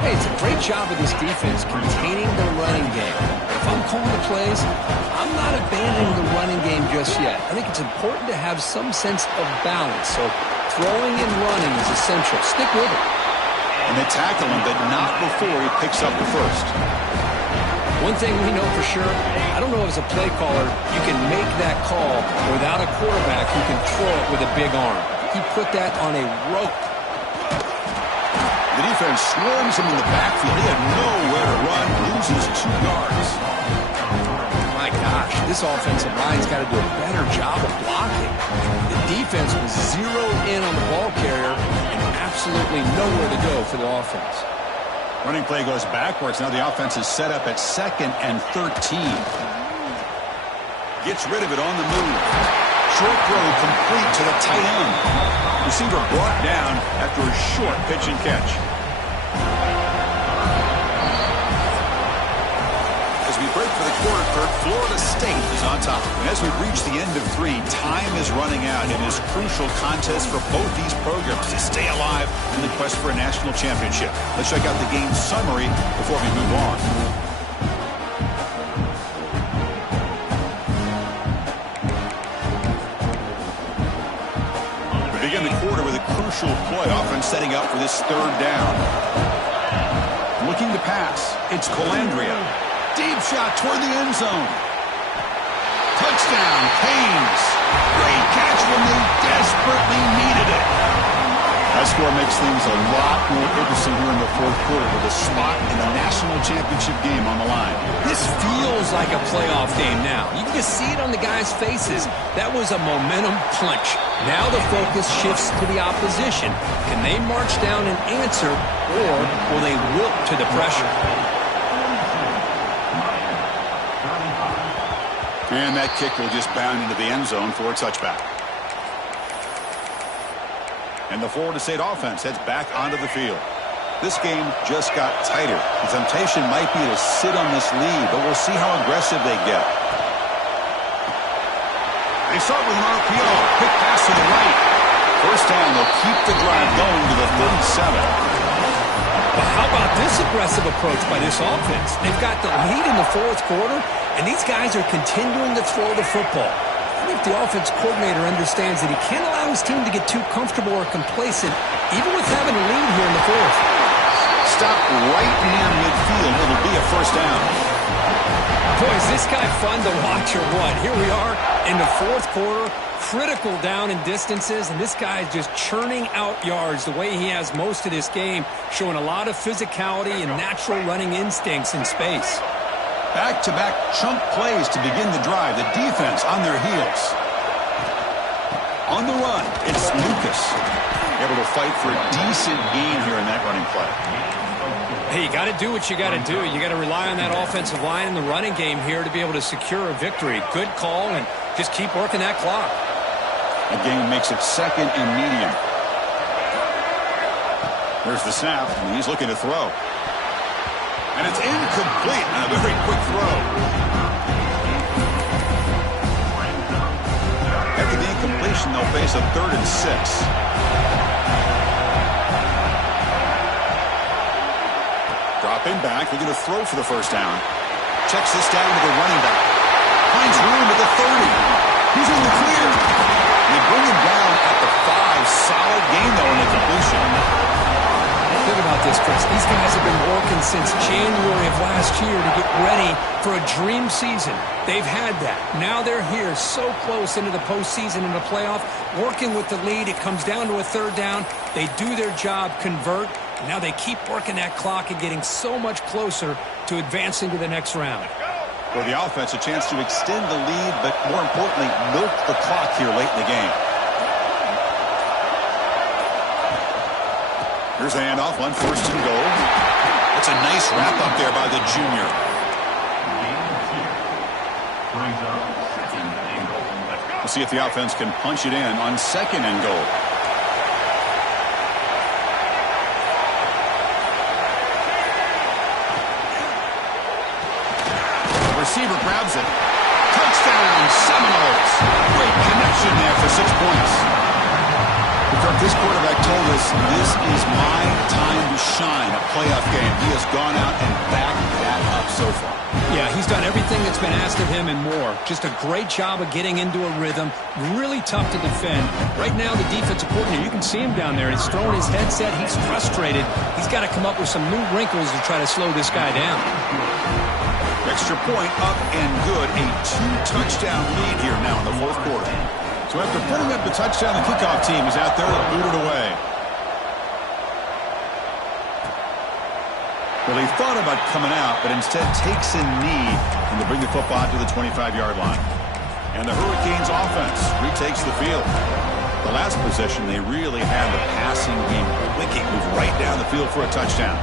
Hey, it's a great job of this defense containing the running game. If I'm calling the plays, I'm not abandoning the running game just yet. I think it's important to have some sense of balance. So throwing and running is essential. Stick with it. And they tackle him, but not before he picks up the first. One thing we know for sure, I don't know as a play caller, you can make that call without a quarterback who can throw it with a big arm. He put that on a rope. The defense swarms him in the backfield. He had nowhere to run, loses 2 yards. My gosh, this offensive line's got to do a better job of blocking. The defense was zeroed in on the ball carrier and absolutely nowhere to go for the offense. Running play goes backwards. Now the offense is set up at 2nd and 13. Gets rid of it on the move. Short throw complete to the tight end. Receiver brought down after a short pitch and catch. As we break for the quarter, Kirk, Florida State is on top. And as we reach the end of 3, time is running out in this crucial contest for both these programs to stay alive in the quest for a national championship. Let's check out the game summary before we move on. We begin the quarter with a crucial play, offense setting up for this 3rd down. Looking to pass. It's Colandrea. Deep shot toward the end zone. Touchdown, Canes. Great catch when they desperately needed it. That score makes things a lot more interesting here in the 4th quarter with a spot in the national championship game on the line. This feels like a playoff game now. You can just see it on the guys' faces. That was a momentum punch. Now the focus shifts to the opposition. Can they march down and answer, or will they wilt to the pressure? And that kick will just bound into the end zone for a touchback. And the Florida State offense heads back onto the field. This game just got tighter. The temptation might be to sit on this lead, but we'll see how aggressive they get. They start with an RPO. Quick pass to the right. First down, they'll keep the drive going to the 37. But how about this aggressive approach by this offense? They've got the lead in the 4th quarter, and these guys are continuing to throw the football. I think the offense coordinator understands that he can't allow his team to get too comfortable or complacent, even with having a lead here in the 4th. Stop right near midfield. It'll be a first down. Boy, is this guy fun to watch or what? Here we are in the 4th quarter, critical down in distances, and this guy is just churning out yards the way he has most of this game, showing a lot of physicality and natural running instincts in space. Back-to-back chunk plays to begin the drive. The defense on their heels. On the run, it's Lucas. Able to fight for a decent gain here in that running play. Hey, you got to do what you got to do. You got to rely on that offensive line and the running game here to be able to secure a victory. Good call, and just keep working that clock. The game makes it 2nd and medium. There's the snap, and he's looking to throw. And it's incomplete. A very quick throw. After the incompletion, they'll face a 3rd and 6. Dropping back, looking to throw for the first down. Checks this down to the running back. Finds room at the 30. He's in the clear. They bring him down at the 5. Solid gain, though, in the completion. Think about this, Chris. These guys have been working since January of last year to get ready for a dream season. They've had that. Now they're here so close into the postseason and the playoff, working with the lead. It comes down to a 3rd down. They do their job, convert. Now they keep working that clock and getting so much closer to advancing to the next round. For the offense, a chance to extend the lead, but more importantly, milk the clock here late in the game. Here's a handoff on 1st and goal. It's a nice wrap up there by the junior. We'll see if the offense can punch it in on 2nd and goal. The receiver grabs it. Touchdown, Seminoles. Great connection there for 6 points. Kirk, this quarterback told us this is my time to shine, a playoff game. He has gone out and backed that up so far. Yeah, he's done everything that's been asked of him and more. Just a great job of getting into a rhythm. Really tough to defend. Right now, the defensive coordinator, you can see him down there. He's throwing his headset. He's frustrated. He's got to come up with some new wrinkles to try to slow this guy down. Extra point up and good. A 2-touchdown lead here now in the 4th quarter. So after putting up the touchdown, the kickoff team is out there to boot it away. Well, he thought about coming out, but instead takes a knee and to bring the football to the 25-yard line. And the Hurricanes offense retakes the field. The last possession, they really had the passing game clicking, move right down the field for a touchdown.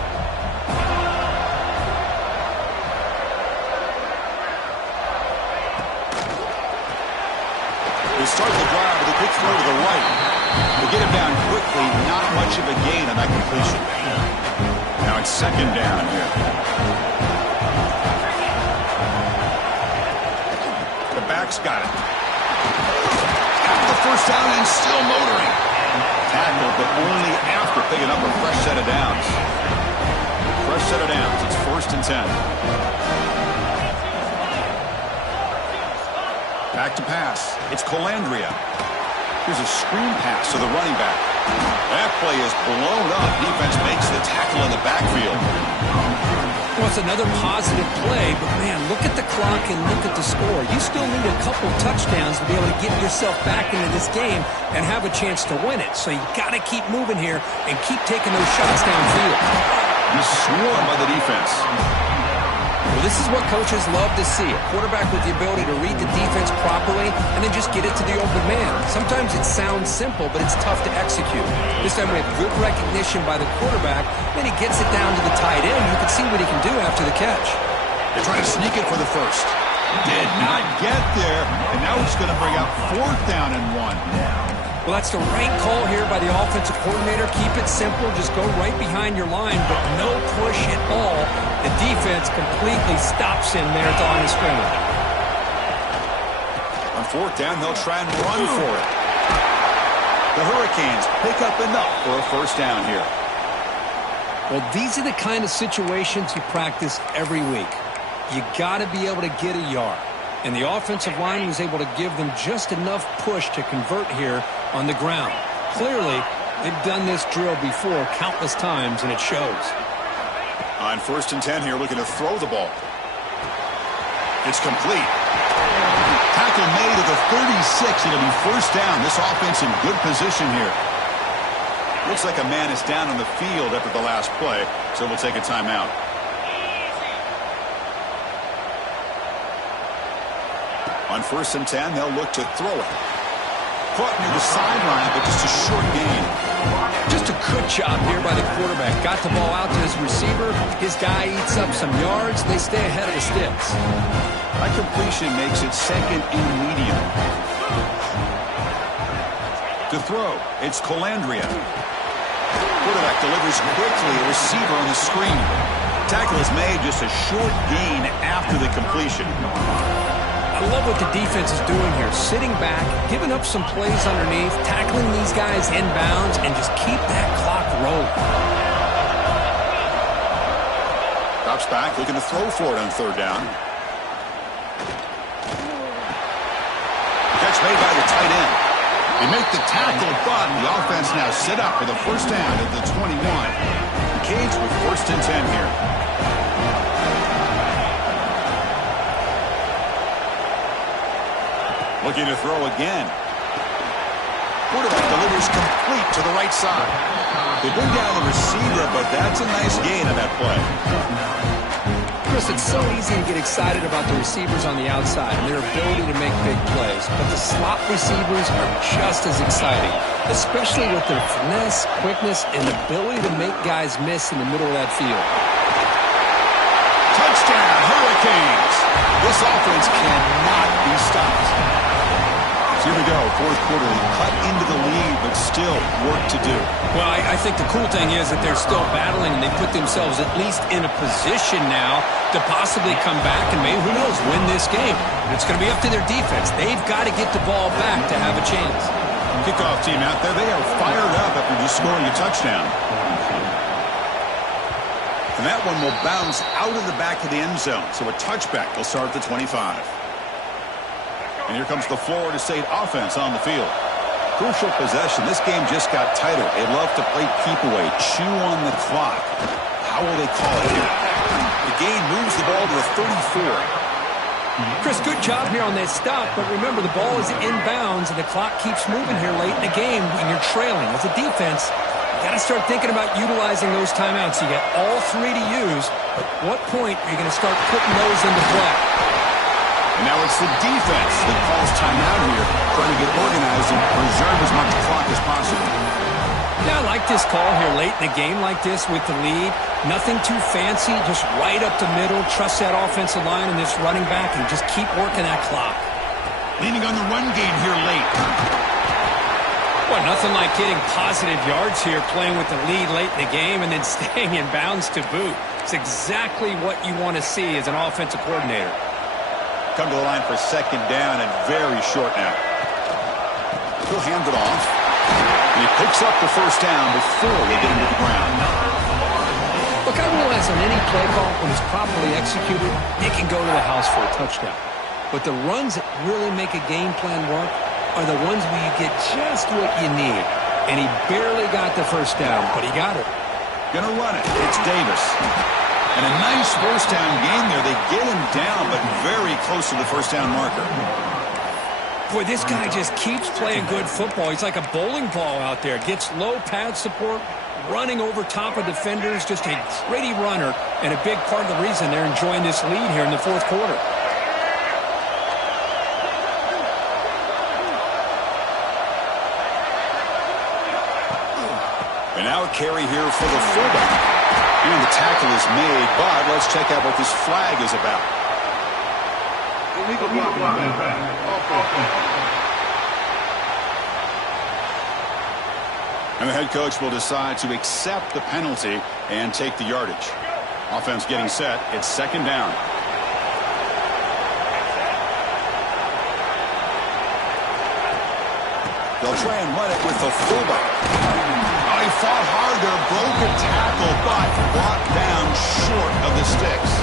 start the drive with a quick throw to the right. We'll get him down quickly. Not much of a gain on that completion. Now it's second down here. The back's got it. Got the first down and still motoring. Tackle, but only after picking up a fresh set of downs. Fresh set of downs. It's 1st and 10. Back to pass. It's Colandrea. Here's a screen pass to the running back. That play is blown up. Defense makes the tackle in the backfield. Well, it's another positive play, but man, look at the clock and look at the score. You still need a couple touchdowns to be able to get yourself back into this game and have a chance to win it. So you got to keep moving here and keep taking those shots downfield. He's swarmed by the defense. Well, this is what coaches love to see. A quarterback with the ability to read the defense properly and then just get it to the open man. Sometimes it sounds simple, but it's tough to execute. This time we have good recognition by the quarterback, then he gets it down to the tight end. You can see what he can do after the catch. They're trying to sneak it for the first. Did not get there, and now he's going to bring out 4th down and 1. Well, that's the right call here by the offensive coordinator. Keep it simple. Just go right behind your line, but no push at all. The defense completely stops him there at the line of scrimmage. On 4th down, they'll try and run for it. The Hurricanes pick up enough for a first down here. Well, these are the kind of situations you practice every week. You got to be able to get a yard. And the offensive line was able to give them just enough push to convert here on the ground. Clearly, they've done this drill before countless times, and it shows. On 1st and 10 here, looking to throw the ball. It's complete. Tackle made at the 36. It'll be 1st down. This offense in good position here. Looks like a man is down on the field after the last play, so we'll take a timeout. On 1st and 10, they'll look to throw it. Caught near the sideline, but just a short gain. Just a good job here by the quarterback. Got the ball out to his receiver. His guy eats up some yards. They stay ahead of the sticks. That completion makes it 2nd and medium. To throw, it's Colandrea. Quarterback delivers quickly. A receiver on the screen. Tackle is made, just a short gain after the completion. I love what the defense is doing here. Sitting back, giving up some plays underneath, tackling these guys inbounds, and just keep that clock rolling. Drops back, looking to throw for it on 3rd down. Catch made by the tight end. They make the tackle, but the offense now set up for the first down at the 21. The Canes with 1st and 10 here. Looking to throw again. Quarterback delivers complete to the right side. They bring down the receiver, but that's a nice gain on that play. Chris, it's so easy to get excited about the receivers on the outside and their ability to make big plays, but the slot receivers are just as exciting, especially with their finesse, quickness, and ability to make guys miss in the middle of that field. Touchdown, Hurricanes! This offense cannot be stopped. So here we go, 4th quarter. They cut into the lead, but still work to do. Well, I think the cool thing is that they're still battling, and they put themselves at least in a position now to possibly come back and maybe, who knows, win this game. But it's going to be up to their defense. They've got to get the ball back to have a chance. Kickoff team out there, they are fired up after just scoring a touchdown. And that one will bounce out of the back of the end zone. So a touchback will start at the 25. And here comes the Florida State offense on the field. Crucial possession. This game just got tighter. They love to play keep away, chew on the clock. How will they call it here? The gain moves the ball to the 34. Chris, good job here on that stop, but remember the ball is inbounds and the clock keeps moving here late in the game when you're trailing. As a defense, you got to start thinking about utilizing those timeouts. You got all 3 to use, but at what point are you going to start putting those into play? And now it's the defense that calls timeout here, trying to get organized and preserve as much clock as possible. Yeah, I like this call here late in the game like this with the lead. Nothing too fancy, just right up the middle. Trust that offensive line and this running back and just keep working that clock. Leaning on the run game here late. Well, nothing like getting positive yards here, playing with the lead late in the game and then staying in bounds to boot. It's exactly what you want to see as an offensive coordinator. Come to the line for second down and very short now. He'll hand it off. And he picks up the first down before they get into the ground. Look, I realize on any play call, when it's properly executed, it can go to the house for a touchdown. But the runs that really make a game plan work are the ones where you get just what you need. And he barely got the first down, but he got it. Gonna run it. It's Davis. And a nice first down gain there. They get him down, but very close to the first down marker. Boy, this guy just keeps playing good football. He's like a bowling ball out there. Gets low pad support, running over top of defenders. Just a gritty runner, and a big part of the reason they're enjoying this lead here in the fourth quarter. And now a carry here for the fullback. And the tackle is made, but let's check out what this flag is about. Illegal block. And the head coach will decide to accept the penalty and take the yardage. Offense getting set. It's second down. They'll try and run it with the fullback. He fought hard there, broke a tackle, but brought down short of the sticks.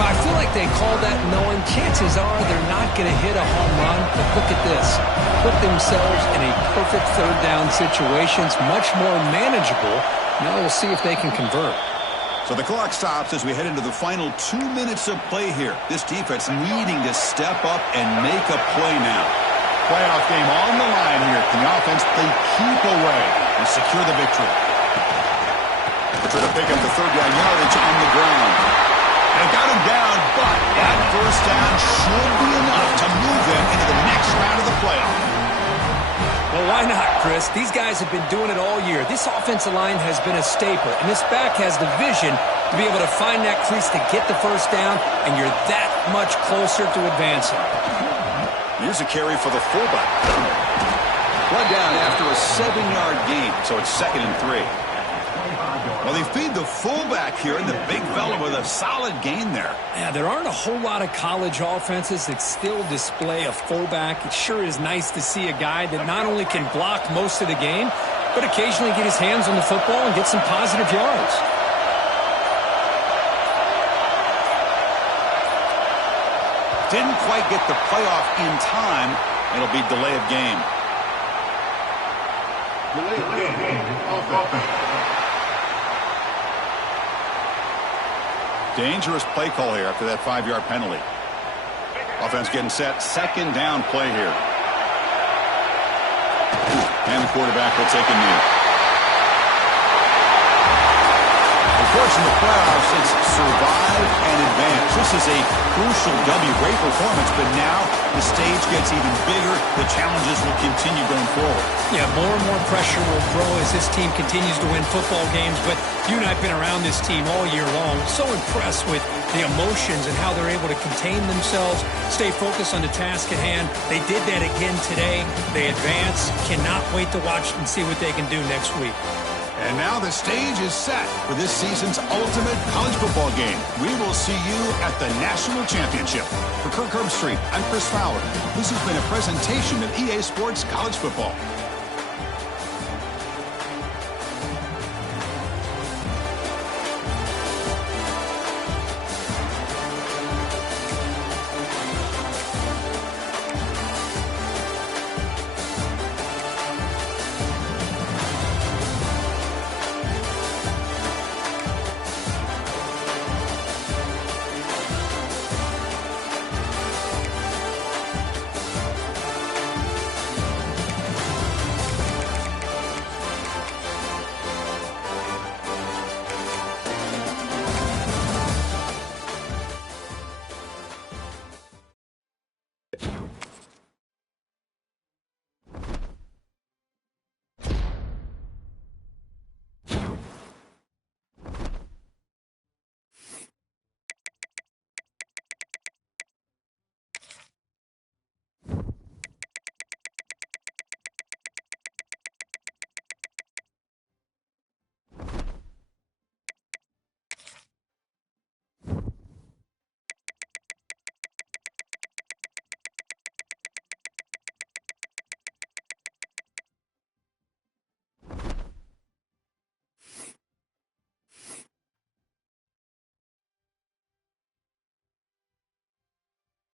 Well, I feel like they called that knowing chances are they're not going to hit a home run. But look at this. Put themselves in a perfect third down situation. It's much more manageable. Now we'll see if they can convert. So the clock stops as we head into the final 2 minutes of play here. This defense needing to step up and make a play now. Playoff game on the line here. Can the offense play keep away and secure the victory? They're trying to pick up the third down yardage on the ground. They got him down, but that first down should be enough to move them into the next round of the playoff. Well, why not, Chris? These guys have been doing it all year. This offensive line has been a staple, and this back has the vision to be able to find that crease to get the first down, and you're that much closer to advancing. Here's a carry for the fullback. Run down after a 7-yard gain, so it's 2nd and 3. Well, they feed the fullback here, and the big fella with a solid gain there. Yeah, there aren't a whole lot of college offenses that still display a fullback. It sure is nice to see a guy that not only can block most of the game, but occasionally get his hands on the football and get some positive yards. Didn't quite get the playoff in time. It'll be delay of game. Delay of game. Dangerous play call here after that 5-yard penalty. Offense getting set. Second down play here. And the quarterback will take a knee. Of course, in the playoffs, it's survive and advance. This is a crucial W. Great performance, but now the stage gets even bigger. The challenges will continue going forward. Yeah, more and more pressure will grow as this team continues to win football games. But you and I have been around this team all year long. So impressed with the emotions and how they're able to contain themselves, stay focused on the task at hand. They did that again today. They advance. Cannot wait to watch and see what they can do next week. And now the stage is set for this season's ultimate college football game. We will see you at the National Championship. For Kirk Herbstreit, I'm Chris Fowler. This has been a presentation of EA Sports College Football.